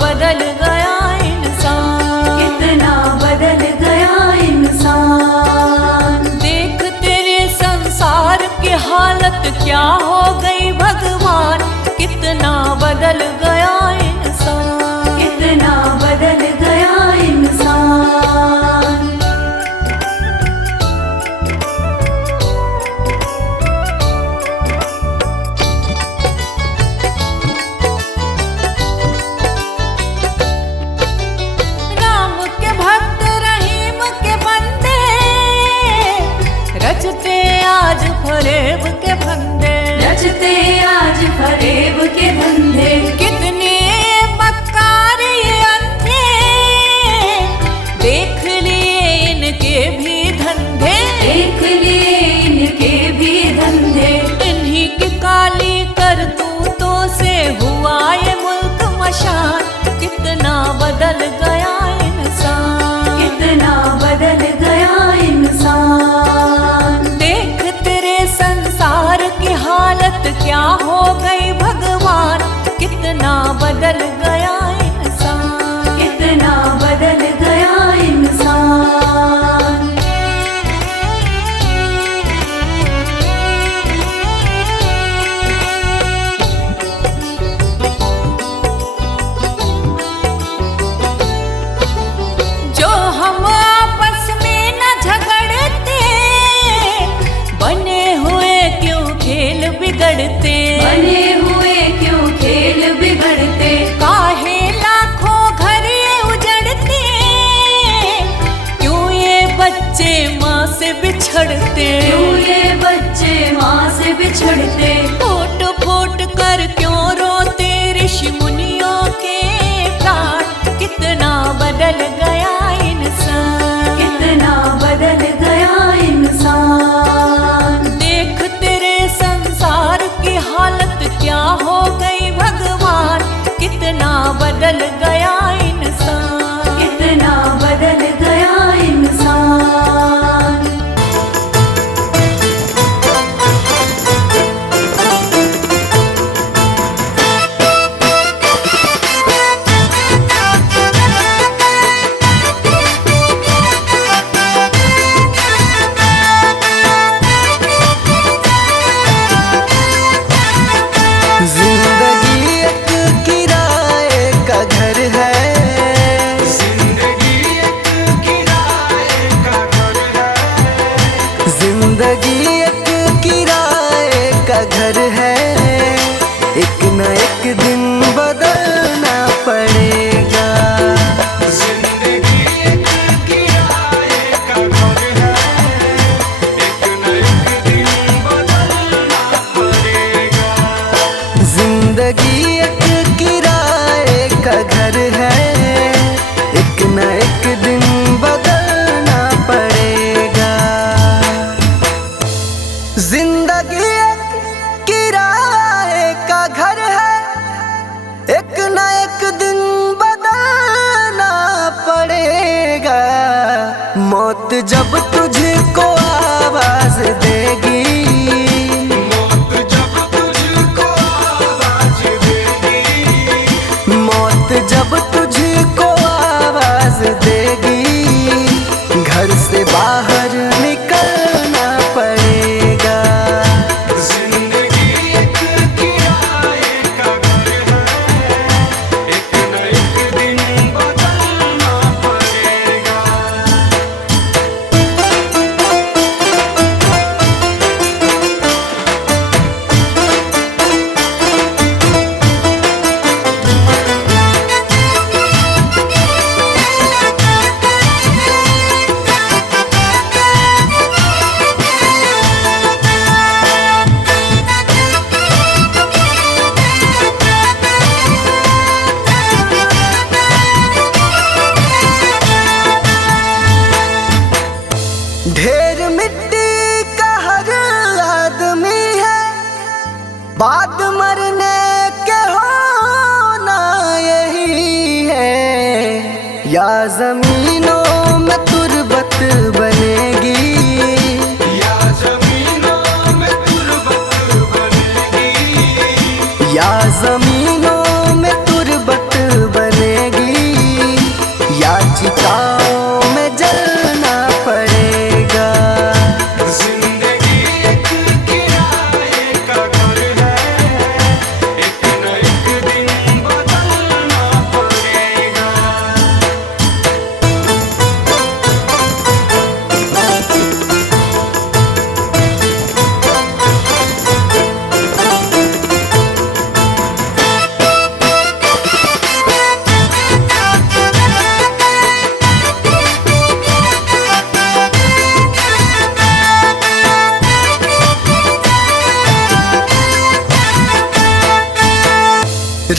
बदल गया इंसान, कितना बदल गया इंसान। देख तेरे संसार की हालत क्या हो गई भगवान, कितना बदल गया इंसान, कितना बदल गया इंसान। राम के भक्त रहीम के बंदे, रचते आज फरेब के फंदे, रचते आज फरेब के धंधे। कितने मक्कार ये अंधे, देख लिए इनके भी धंधे, देख लिए इनके भी धंधे। इन्हीं की काली करतूतों से हुआ ये मुल्क मशान, कितना बदल गया इंसान, कितना बदल गया इंसान। देख तेरे संसार की हालत क्या हो गई भगवान, कितना बदल गया इंसान, कितना बदल गया इंसान। जो हम आपस में न झगड़ते, बने हुए क्यों खेल बिगड़ते, बने हुए क्यों खेल बिगड़ते। काहे लाखों घर ये उजड़ते, क्यों ये बच्चे माँ से बिछड़ते, क्यों ये बच्चे माँ से बिछड़ते। फूट फूट कर क्यों रोते ऋषि मुनियों के प्राण, कितना बदल गया इंसान, कितना बदल गया इंसान। देख तेरे संसार की हालत क्या हो गई भगवान, कितना बदल गया इंसान, कितना बदल गया इंसान। जिंदगी एक किराए का घर है, जिंदगी एक किराए का घर है, जिंदगी एक किराए का घर है, एक न एक दिन बदलना पड़ेगा। जिंदगी एक किराए का घर है, एक न एक दिन बदलना पड़ेगा। जिंदगी एक किराए का घर है, एक न एक दिन बदलना पड़ेगा। जिंदगी एक किराए का घर है, एक न एक दिन बदलना पड़ेगा। मौत जब तुझको आवाज देगी, मौत जब तुझको आवाज देगी, मौत जब तुझको आवाज देगी, घर से बाहर निकलना पड़ेगा। जिंदगी एक किराए का घर है, एक न एक दिन बदलना पड़ेगा। ढेर मिट्टी का हर आदमी है, बाद मरने के होना यही है। या जमीनों में तुरबत बनेगी, या जमीनों में तुरबत बनेगी, या जमीनों में तुरबत बनेगी।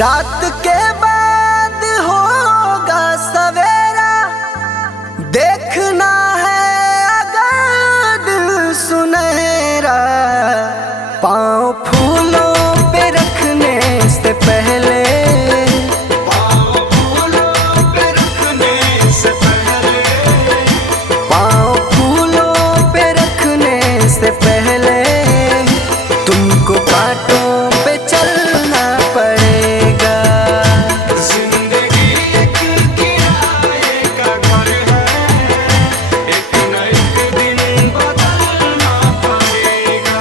रात के बाद होगा सवेरा, देखना है अगर दिल सुनहरा। पाँव फूलों पे रखने से पहले, पाँव फूलों पे रखने से पहले तुमको कांटों पे चलना पड़ेगा। जिंदगी एक किराए का घर है, एक न एक दिन बदलना पड़ेगा।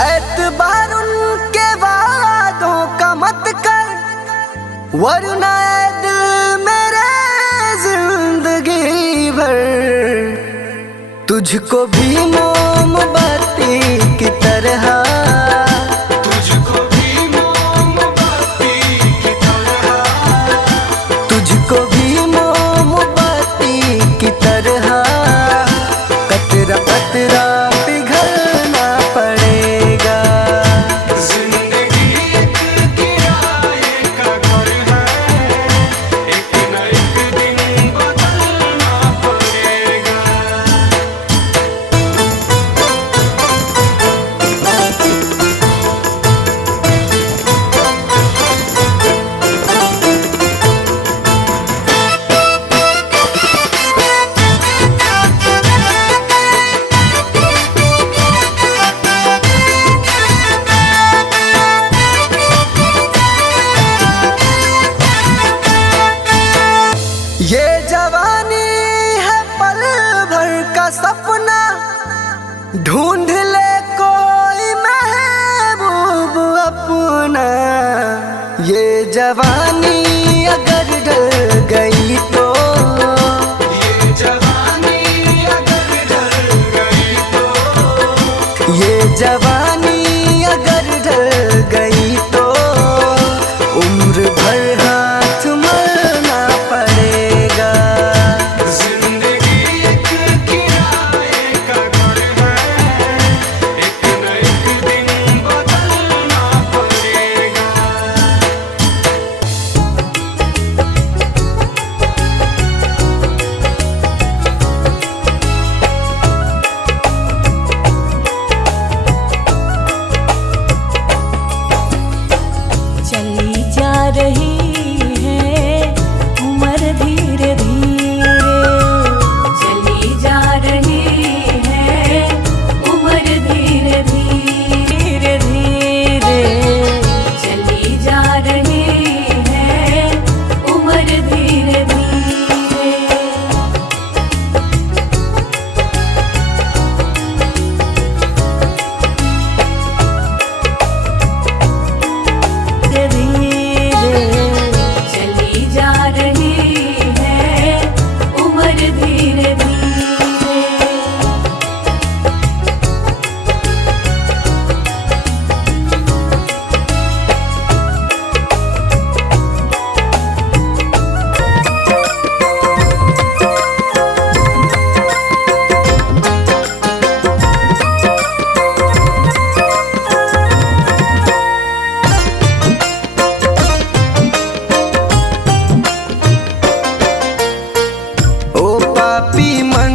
एतबार उनके वादों का मत कर, वरना ए दिल मेरे जिंदगी भर तुझको भी मोमबत्ती की तरह, तुझको भी मोमबत्ती की तरह, तुझको भी मोमबत्ती की तरह कतरा कतरा पिघलना पड़ेगा। जिंदगी एक किराए का घर है, एक न एक दिन बदलना पड़ेगा। ये जवानी है पल भर का सपना, ढूंढ ले कोई महबूब अपना। ये जवानी अगर ढल गई तो, ये जवानी अगर ढल गई तो, ये जवानी अगर ढल गई तो उम्र भर हाथ मलना पड़ेगा। जिंदगी एक किराए का घर है, एक न एक दिन बदलना पड़ेगा। चली जा रही है उम्र धीरे धीरे, चली जा रही है उम्र धीरे धीरे, धीरे धीरे चली जा रही है उम्र धीरे धीरे। धीरे चली जा रही है उम्र धीरे धीरे। ओ पापी मन,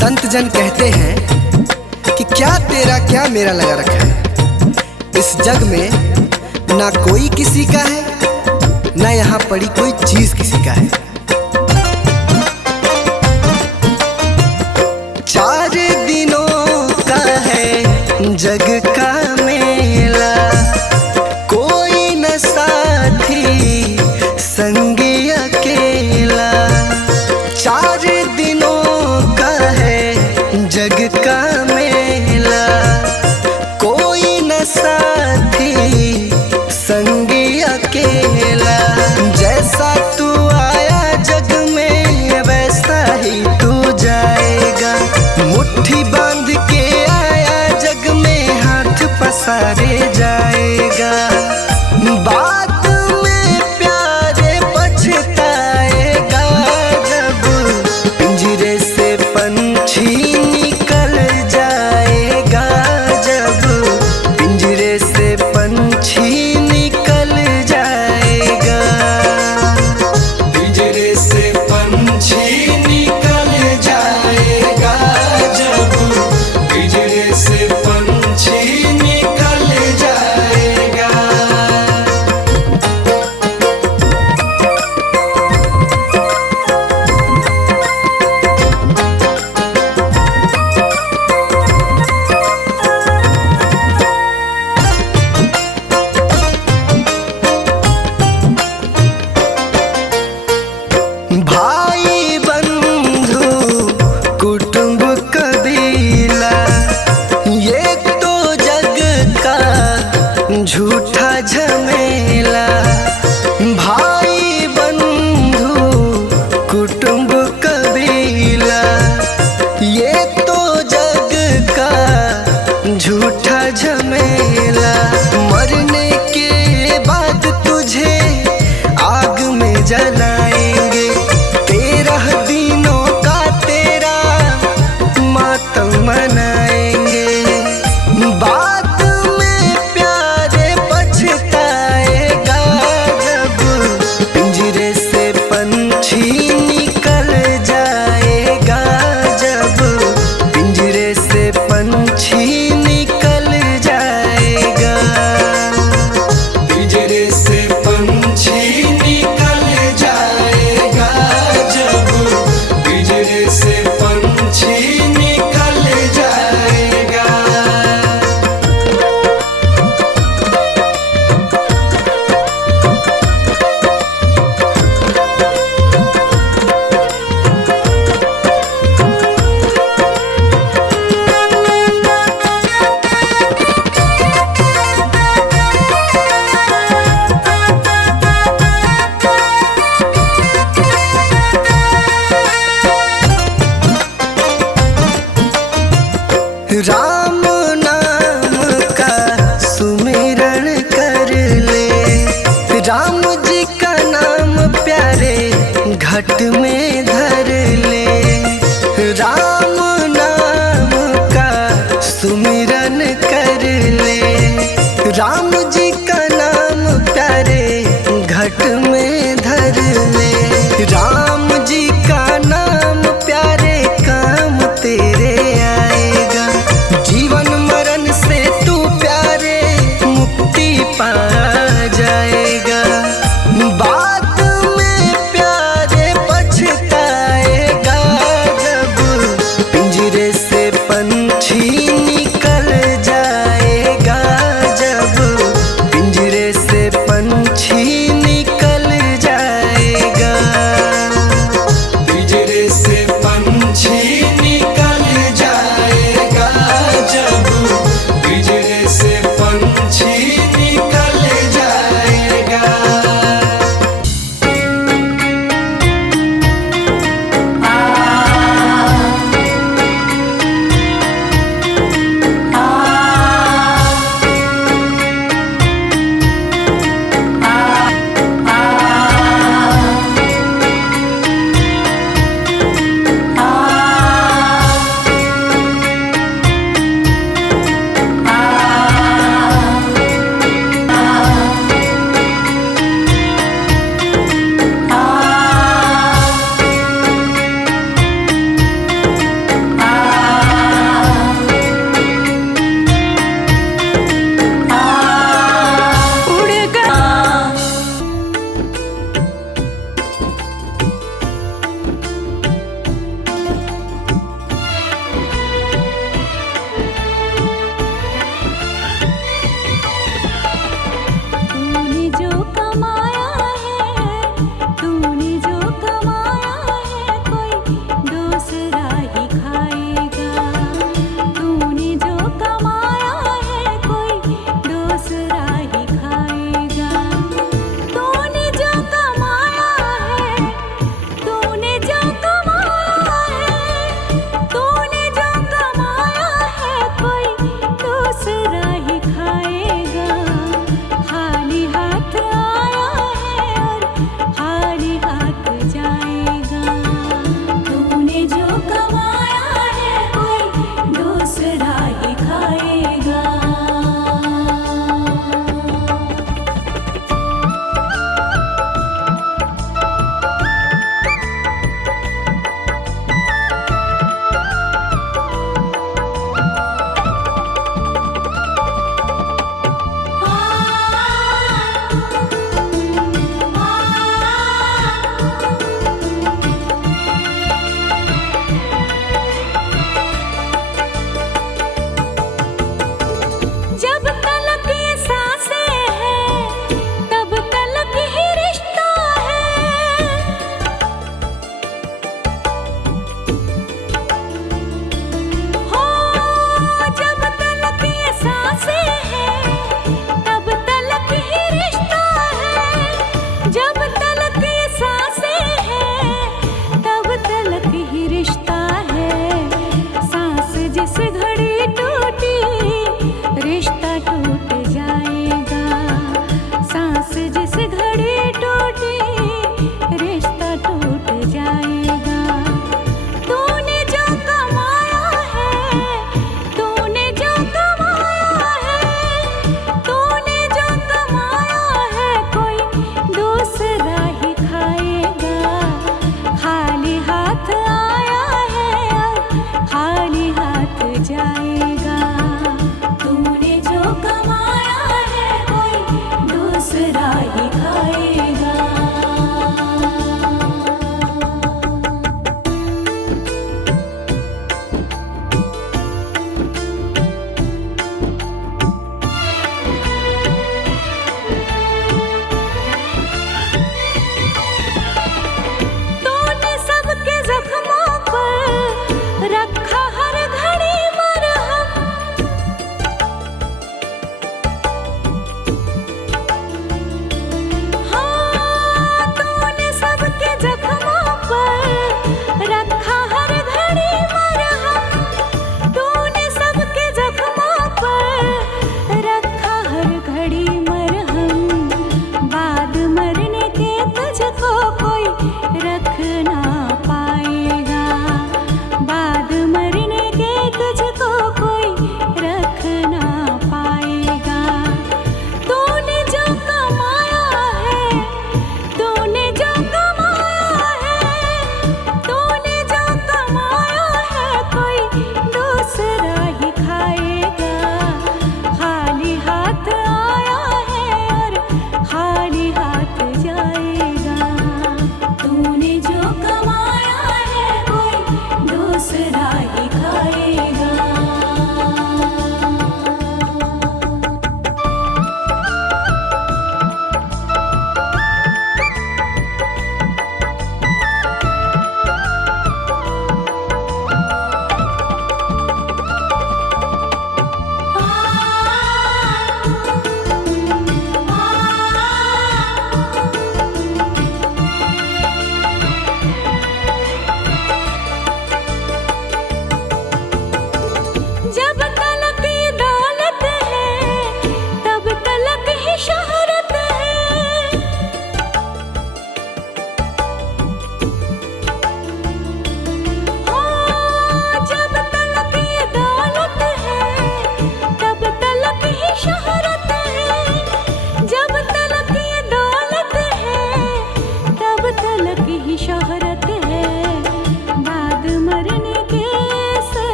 संत जन कहते हैं कि क्या तेरा क्या मेरा लगा रखा है। इस जग में ना कोई किसी का है, ना यहाँ पड़ी कोई चीज किसी का है। जग का मेला, कोई न साथी संगी अकेला। 4 दिनों का है जग का मेला, कोई न साथी संगी अकेला। जैसा तू आया जग में वैसा ही तू जाएगा, मुट्ठी बांध के आया जग में हाथ पसारे जाएगा। बाद में प्यारे पछताएगा जब पिंजरे से पंछी निकल जाएगा, जब पिंजरे से पंछी निकल जाएगा। पिंजरे से पंछी निकल जाएगा, जब पिंजरे से पंछी निकल जाएगा। भाई बंधु कुटुंब कबीला, ये तो जग का झूठा झमेला। भाई बंधु कुटुंब कबीला, ये तो जग का झूठा झमेला। मरने के बाद तुझे आग में जलाएंगे, 13 दिनों का तेरा मातम मनाएंगे। बाद में प्यारे पछताएगा जब पिंजरे से पंछी निकल जाएगा, जब पिंजरे से पंछी निकल जाएगा। पिंजरे से पंछी निकल जाएगा, जब पिंजरे से पंछी निकल जाएगा। राम नाम का सुमिरन कर ले, राम जी का नाम प्यारे घट में धर ले। राम